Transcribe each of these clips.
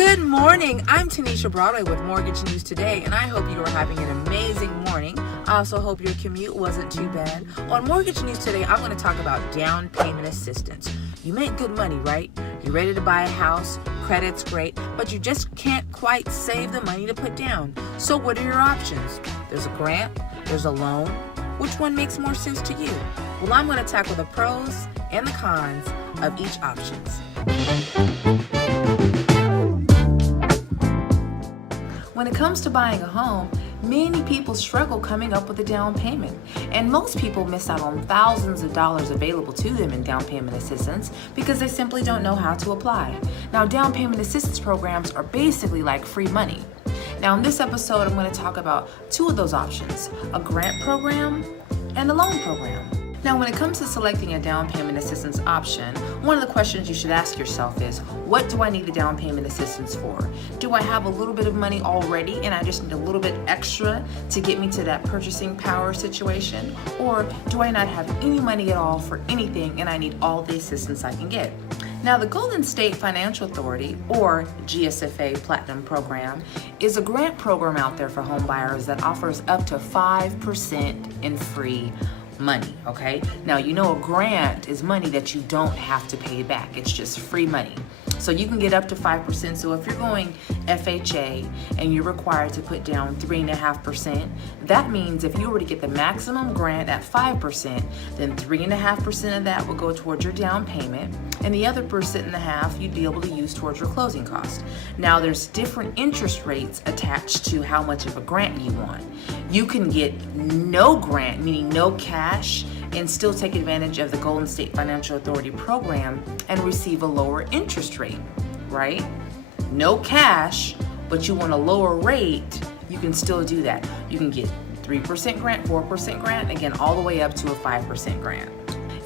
Good morning. I'm Tanisha Broadway with Mortgage News Today, and I hope you are having an amazing morning. I also hope your commute wasn't too bad. On Mortgage News Today, I'm going to talk about down payment assistance. You make good money, right? You're ready to buy a house, credit's great, but you just can't quite save the money to put down. So what are your options? There's a grant, there's a loan. Which one makes more sense to you? Well, I'm going to tackle the pros and the cons of each option. When it comes to buying a home, many people struggle coming up with a down payment, and most people miss out on thousands of dollars available to them in down payment assistance because they simply don't know how to apply. Now, down payment assistance programs are basically like free money. Now, in this episode, I'm going to talk about two of those options, a grant program and a loan program. Now, when it comes to selecting a down payment assistance option, one of the questions you should ask yourself is, what do I need the down payment assistance for? Do I have a little bit of money already and I just need a little bit extra to get me to that purchasing power situation? Or do I not have any money at all for anything and I need all the assistance I can get? Now, the Golden State Financial Authority, or GSFA Platinum Program, is a grant program out there for home buyers that offers up to 5% in free money, okay? Now, you know a grant is money that you don't have to pay back. It's just free money. So you can get up to 5%. So if you're going FHA and you're required to put down 3.5%, that means if you were to get the maximum grant at 5%, then 3.5% of that will go towards your down payment, and the other 1.5% you'd be able to use towards your closing cost. Now, there's different interest rates attached to how much of a grant you want. You can get no grant, meaning no cash, and still take advantage of the Golden State Financial Authority program and receive a lower interest rate, right? No cash, but you want a lower rate, you can still do that. You can get 3% grant, 4% grant, again, all the way up to a 5% grant.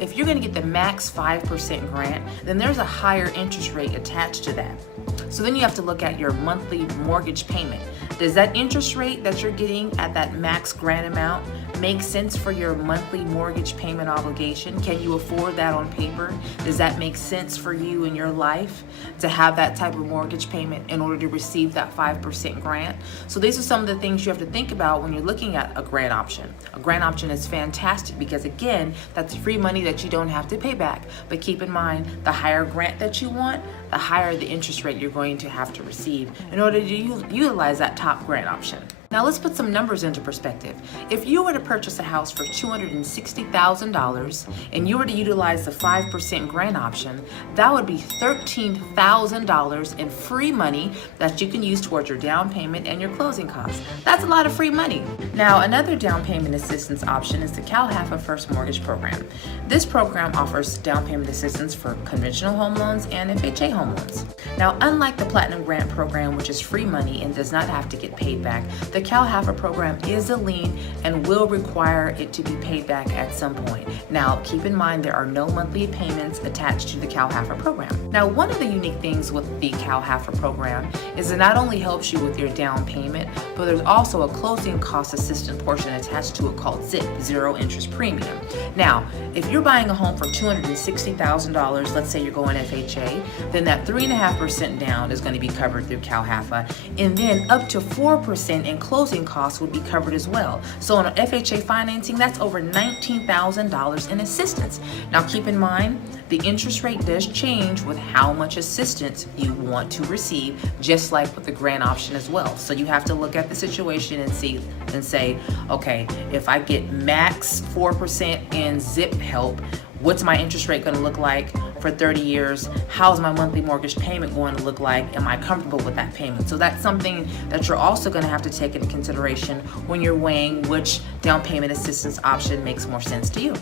If you're going to get the max 5% grant, then there's a higher interest rate attached to that. So then you have to look at your monthly mortgage payment. Does that interest rate that you're getting at that max grant amount make sense for your monthly mortgage payment obligation? Can you afford that on paper? Does that make sense for you in your life to have that type of mortgage payment in order to receive that 5% grant? So these are some of the things you have to think about when you're looking at a grant option. A grant option is fantastic because, again, that's free money that you don't have to pay back. But keep in mind, the higher grant that you want, the higher the interest rate you're going to have to receive in order to utilize that top grant option. Now, let's put some numbers into perspective. If you were to purchase a house for $260,000 and you were to utilize the 5% grant option, that would be $13,000 in free money that you can use towards your down payment and your closing costs. That's a lot of free money. Now, another down payment assistance option is the CalHFA First Mortgage Program. This program offers down payment assistance for conventional home loans and FHA home loans. Now, unlike the Platinum Grant Program, which is free money and does not have to get paid back, the CalHFA program is a lien and will require it to be paid back at some point. Now, keep in mind there are no monthly payments attached to the CalHFA program. Now, one of the unique things with the CalHFA program is it not only helps you with your down payment, but there's also a closing cost assistance portion attached to it called ZIP, Zero Interest Premium. Now, if you're buying a home for $260,000, let's say you're going FHA, then that 3.5% down is going to be covered through CalHFA, and then up to 4% in closing costs would be covered as well. So on FHA financing, that's over $19,000 in assistance. Now, keep in mind, the interest rate does change with how much assistance you want to receive, just like with the grant option as well. So you have to look at the situation and see and say, okay, if I get max 4% in ZIP help, what's my interest rate going to look like for 30 years? How's my monthly mortgage payment going to look like? Am I comfortable with that payment? So that's something that you're also going to have to take into consideration when you're weighing which down payment assistance option makes more sense to you.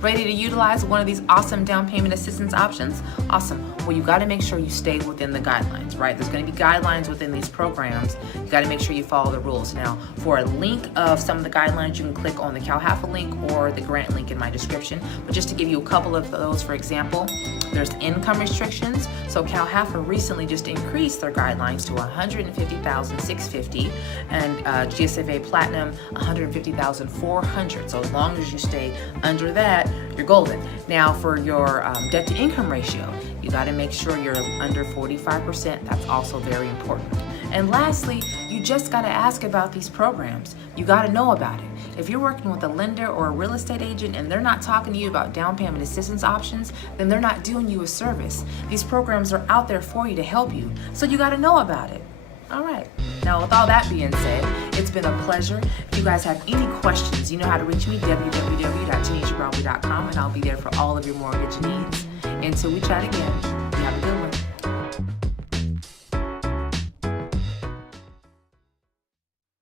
Ready to utilize one of these awesome down payment assistance options? Awesome. Well, you got to make sure you stay within the guidelines, right? There's going to be guidelines within these programs. You got to make sure you follow the rules. Now, for a link of some of the guidelines, you can click on the CalHFA link or the grant link in my description. But just to give you a couple of those, for example, there's income restrictions. So CalHFA recently just increased their guidelines to $150,650 and GSFA Platinum $150,400. So as long as you stay under that, you're golden. Now, for your debt to income ratio, You got to make sure you're under 45%. That's also very important. And lastly, you just got to ask about these programs. You got to know about it. If you're working with a lender or a real estate agent and they're not talking to you about down payment assistance options, then they're not doing you a service. These programs are out there for you to help you, so you got to know about it. All right. Now, with all that being said, it's been a pleasure. If you guys have any questions, you know how to reach me, www.tanishabromley.com, and I'll be there for all of your mortgage needs. Until we chat again, you have a good one.